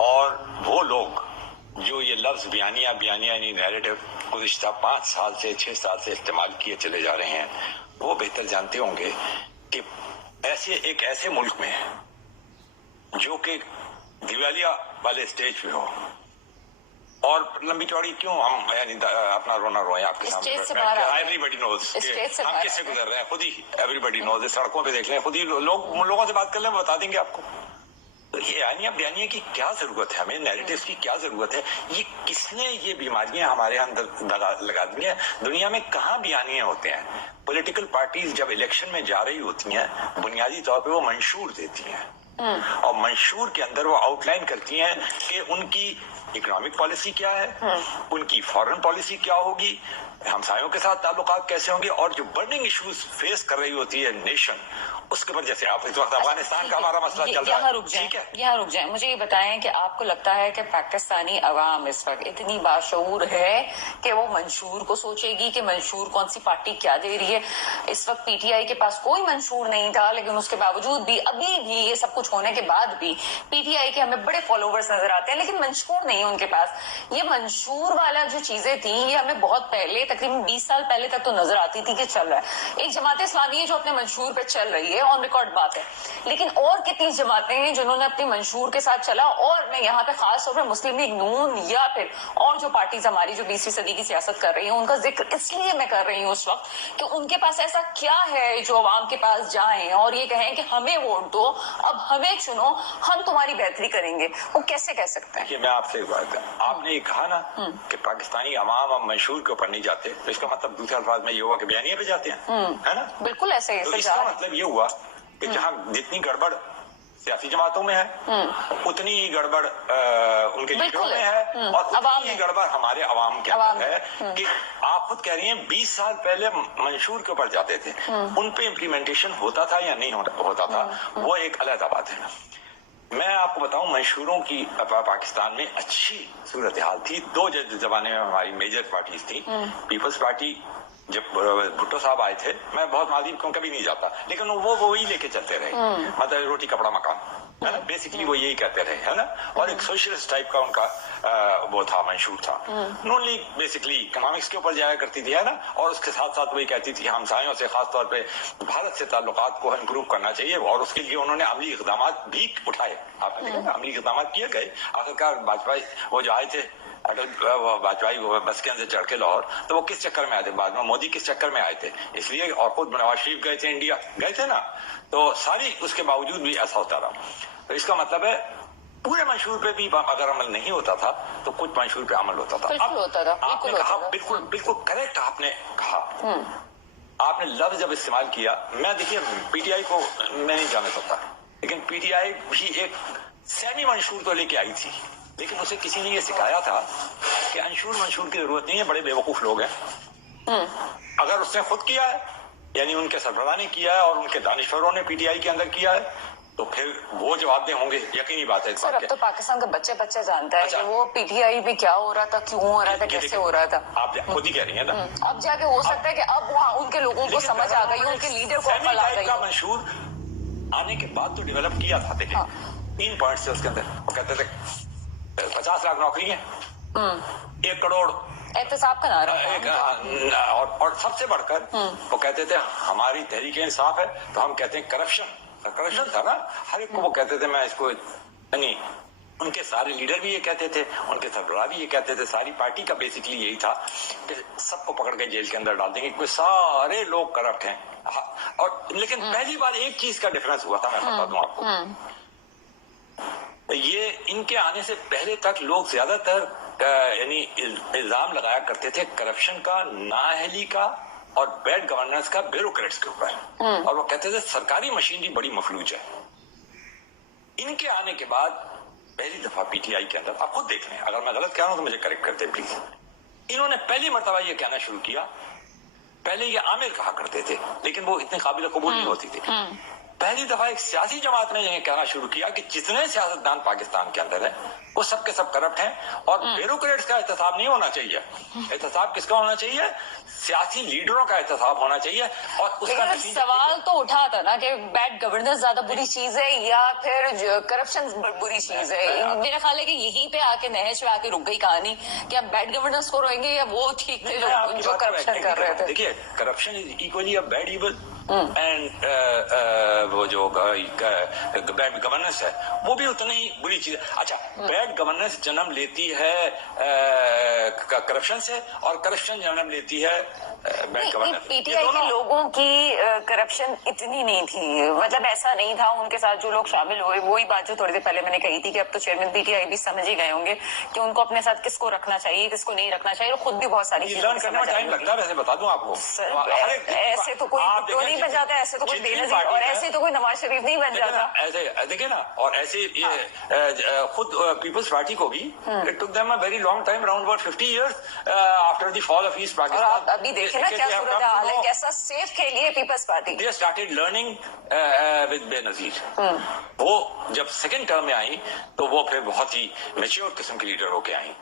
اور وہ لوگ جو یہ لفظ بیانیہ یعنی نیریٹو گزشتہ 5 سال سے 6 سال سے استعمال کیے چلے جا رہے ہیں، وہ بہتر جانتے ہوں گے کہ ایسے ملک میں جو کہ دیوالیہ والے سٹیج پہ ہو، اور لمبی چوڑی کیوں ہم یعنی اپنا رونا روئے آپ کے سامنے، ایوری بڈی نوز ہم کس سے گزر رہے ہیں، خود ہی ایوری بڈی نوز، سڑکوں پہ دیکھ لیں، خود ہی لوگوں سے بات کر لیں، بتا دیں گے آپ کو. تو یہ آئینیہ بیانیہ کی کیا ضرورت ہے، ہمیں نیریٹیوز کی کیا ضرورت ہے؟ یہ کس نے یہ بیماریاں ہمارے اندر لگا دی ہیں؟ دنیا میں کہاں بیانیے ہوتے ہیں؟ پولیٹیکل پارٹیز جب الیکشن میں جا رہی ہوتی ہیں بنیادی طور پہ وہ منشور دیتی ہیں، اور منشور کے اندر وہ آؤٹ لائن کرتی ہیں کہ ان کی اکنامک پالیسی کیا ہے، ان کی فارن پالیسی کیا ہوگی، ہمسایوں کے ساتھ تعلقات کیسے ہوں گے، اور جو برننگ ایشوز فیس کر رہی ہوتی ہے نیشن، اس کے اوپر جیسے آپ اس وقت افغانستان کا ہمارا مسئلہ چل رہا ہے. ٹھیک ہے، یہاں رک جائیں. مجھے یہ بتائیں کہ آپ کو لگتا ہے کہ پاکستانی عوام اس وقت اتنی باشعور ہے کہ وہ منشور کو سوچے گی کہ منشور کون سی پارٹی کیا دے رہی ہے؟ اس وقت پی ٹی آئی کے پاس کوئی منشور نہیں تھا، لیکن اس کے باوجود بھی ابھی بھی یہ سب کچھ ہونے کے بعد بھی پی ٹی آئی کے ہمیں بڑے فالوورز نظر آتے ہیں، لیکن منشور نہیں ان کے پاس. یہ منشور والا جو چیزیں تھیں یہ ہمیں بہت پہلے تقریباً 20 سال پہلے تک تو نظر آتی تھی کہ چل رہا ہے. ایک جماعت اسلامی ہے جو اپنے منشور پہ چل رہی ہے، آن ریکارڈ بات ہے، لیکن اور کتنی جماعتیں ہیں جنہوں نے اپنے منشور کے ساتھ چلا. اور میں یہاں پہ خاص طور پر مسلم لیگ نون یا پھر اور جو پارٹیز ہماری جو 20ویں صدی کی سیاست کر رہی ہیں ان کا ذکر اس لیے میں کر رہی ہوں اس وقت کہ ان کے پاس ایسا کیا ہے جو عوام کے پاس جائیں اور یہ کہیں کہ ہمیں ووٹ دو، اب ہمیں چنو، ہم تمہاری بہتری کریں گے. وہ کیسے کہہ سکتے ہیں؟ کہ میں آپ سے بات آپ نے یہ کہا نا کہ پاکستانی عوام اب منشور کے اوپر نہیں جاتے، تو اس کا مطلب دوسرے الفاظ میں یہ ہوا کہ بیانیے پہ جاتے ہیں، ہے نا؟ بالکل ایسے ہی. تو اس کا مطلب یہ ہوا کہ جہاں جتنی گڑبڑ سیاسی جماعتوں میں ہے اتنی ہی گڑبڑ ان کے لیڈروں میں ہے، اور اتنی ہی گڑبڑ ہمارے عوام کے اندر ہے کہ آپ خود کہہ رہی ہیں 20 سال پہلے منشور کے اوپر جاتے تھے، ان پہ امپلیمنٹیشن ہوتا تھا یا نہیں ہوتا تھا، وہ ایک علیحدہ بات ہے. میں آپ کو بتاؤں منشوروں کی پاکستان میں اچھی صورتحال تھی. 2 زمانے میں ہماری میجر پارٹیز تھی. پیپلز پارٹی جب بھٹو صاحب آئے تھے، میں بہت معذور کو کبھی نہیں جاتا، لیکن وہ وہی لے کے چلتے رہے، مطلب روٹی کپڑا مکان، ہے نا، بیسکلی وہ یہی کہتے رہے، ہے نا. اور ایک سوشلسٹ ٹائپ کا ان کا وہ تھا، منشور تھا. نون لیگ بیسکلی اکنامکس کے اوپر جایا کرتی تھی، ہے نا، اور اس کے ساتھ ساتھ وہی کہتی تھی ہمسایوں سے، خاص طور پہ بھارت سے تعلقات کو امپروو کرنا چاہیے، اور اس کے لیے انہوں نے عملی اقدامات بھی اٹھائے. آپ نے دیکھا عملی اقدامات کیے گئے. آخرکار واجپئی وہ جو آئے تھے، واجپئی بس کے اندر چڑھ کے لاہور، تو وہ کس چکر میں آئے تھے؟ بعد میں مودی کس چکر میں آئے تھے؟ اس لیے، اور خود نواز شریف گئے تھے انڈیا، گئے تھے نا، تو ساری اس کے باوجود بھی ایسا ہوتا رہا. تو اس کا مطلب ہے پورے منشور پہ بھی اگر عمل نہیں ہوتا تھا تو کچھ منشور پہ عمل ہوتا تھا. آپ نے کہا بالکل کریکٹ آپ نے کہا. آپ نے لفظ جب استعمال کیا، میں دیکھیے پی ٹی آئی کو میں نہیں جانا سکتا، لیکن پی ٹی آئی بھی ایک سیمی منشور تو لے کے آئی تھی، لیکن اسے کسی نے یہ سکھایا تھا کہ منشور کی ضرورت نہیں ہے، بڑے بیوقوف لوگ ہیں. اگر اس نے خود کیا ہے، یعنی ان کے سربراہ نے کیا ہے اور ان کے دانشوروں نے پی ٹی آئی کے اندر کیا ہے، تو پھر وہ جواب دہ ہوں گے، یقینی بات ہے. سر اب تو پاکستان کا بچہ جانتا ہے کہ وہ پی ٹی آئی بھی کیا ہو رہا تھا، کیوں ہو رہا تھا، کیسے ہو رہا تھا. آپ خود ہی کہہ رہی ہیں نا. اب جا کے ہو سکتا ہے کہ اب وہاں ان کے لوگوں کو سمجھ آ گئی، ان کے لیڈر کو عقل آ گئی. کا منشور آنے کے بعد تو ڈیولپ کیا تھا. دیکھیں 3 پوائنٹس تھے اس کے اندر. وہ کہتے تھے 50 لاکھ نوکری ہیں، 1 کروڑ احتساب کا نعرہ، اور سب سے بڑھ کر وہ کہتے تھے ہماری تحریک انصاف ہے، تو ہم کہتے ہیں کرپشن تھا نا. ہر ایک کو وہ کہتے تھے، میں اس کو یعنی ان کے سارے لیڈر بھی یہ کہتے تھے، ان کے سربراہ بھی یہ کہتے تھے، ساری پارٹی کا بیسکلی یہی تھا کہ سب کو پکڑ کے جیل کے اندر ڈال دیں گے، کوئی سارے لوگ کرپٹ ہیں. اور لیکن پہلی بار ایک چیز کا ڈفرنس ہوا تھا، میں بتا دوں آپ کو. یہ ان کے آنے سے پہلے تک لوگ زیادہ تر یعنی الزام لگایا کرتے تھے کرپشن کا، نااہلی کا اور بیڈ گورننس کا بیوروکریٹس کے اوپر، اور وہ کہتے تھے سرکاری مشینری بڑی مفلوج ہے. ان کے آنے کے بعد پہلی دفعہ پی ٹی آئی کے اندر، آپ خود دیکھ لیں، اگر میں غلط کہہ رہا ہوں تو مجھے کریکٹ کرتے پلیز، انہوں نے پہلی مرتبہ یہ کہنا شروع کیا. پہلے یہ عامر کہا کرتے تھے، لیکن وہ اتنے قابل قبول نہیں ہوتی تھی. پہلی دفعہ ایک سیاسی جماعت نے یہ کہنا شروع کیا کہ جتنے سیاستدان پاکستان کے اندر ہیں وہ سب کے سب کرپٹ ہیں اور بیوروکریٹس کا احتساب نہیں ہونا چاہیے. احتساب کس کا ہونا چاہیے؟ سیاسی لیڈروں کا احتساب ہونا چاہیے. اور اس کا سوال تو اٹھا تھا نا کہ بیڈ گورننس زیادہ بری چیز ہے یا پھر کرپشن بری چیز ہے. میرا خیال ہے کہ یہیں پہ آ کے نہج پہ آ کے رک گئی کہانی کہ ہم بیڈ گورننس کو روئیں گے یا وہ ٹھیک تھے جو کرپشن کر رہے تھے. دیکھیے corruption is equally a bad evil and وہ جو بیڈ گورننس ہے وہ بھی اتنی ہی بری چیز ہے. اچھا بیڈ گورننس جنم لیتی ہے کرپشن سے اور کرپشن جنم لیتی ہے bad governance. P T I کے لوگوں کی کرپشن اتنی نہیں تھی, مطلب ایسا نہیں تھا. ان کے ساتھ جو لوگ شامل ہوئے وہی بات جو تھوڑی دیر پہلے میں نے کہی تھی کہ اب تو چیئرمین پی ٹی آئی بھی سمجھ ہی گئے ہوں گے کہ ان کو اپنے ساتھ کس کو رکھنا چاہیے کس کو نہیں رکھنا چاہیے. خود بھی بہت ساری چیزیں ٹائم لگتا ہے. ویسے بتا دوں آپ کو ایسے تو کوئی تو نہیں بن جاتا, ایسے تو کوئی بے نظیر اور ایسے تو کوئی نواز شریف نہیں بن جاتا. ایسے دیکھیں نا, اور ایسے خود پیپلز پارٹی کو بھی it took them a very long time, around about 50 years after the fall of East Pakistan. اور آپ ابھی دیکھیں نا کیا صورتحال ہے, کیسا سیف کھیلی ہے Peoples Party. They started learning with بے نظیر. وہ جب سیکنڈ ٹرم میں آئیں تو وہ پھر بہت ہی میچیور قسم کی لیڈر ہو کے آئیں.